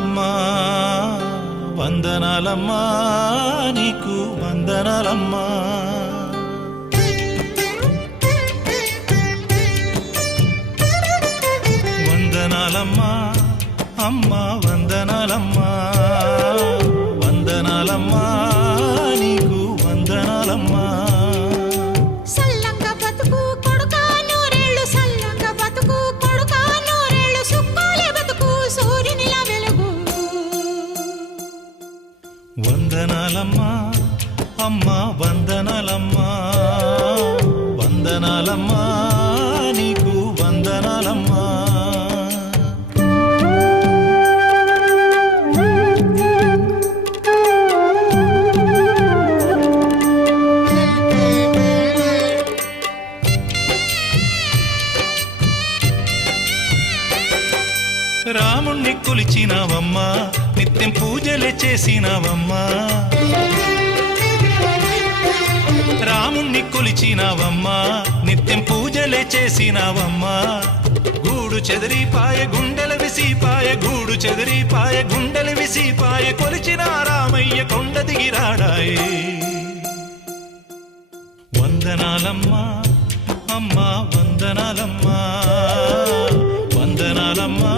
వందనాలమ్మా వందనాలమ్మా నీకు వందనాలమ్మా వందనాలమ్మా అమ్మా వందనాలమ్మా వందనాలమ్మా నీకు వందనాలమ్మా సల్లంగా బతుకు కొడుకా నూరేళ్ళు సల్లంగా బతుకు కొడుకా నూరేళ్ళు సుక్కాలే బతుకు సూర్యునిలా వెలుగు వందనాలమ్మా అమ్మా వందనాలమ్మా వందనాలమ్మా నీకు వందనాలమ్మా రాముణ్ణి కొలిచినావమ్మా నిత్యం పూజలే చేసినావమ్మా రాముణ్ణి కొలిచినావమ్మా నిత్యం పూజలే చేసినావమ్మా గూడు చెదిరిపాయ గుండెల విసిపాయ గూడు చెదిరిపాయ గుండెల విసిపాయ కొలిచిన రామయ్య కొండ దిగిరాడాయే వందనాలమ్మా అమ్మా వందనాలమ్మా వందనాలమ్మా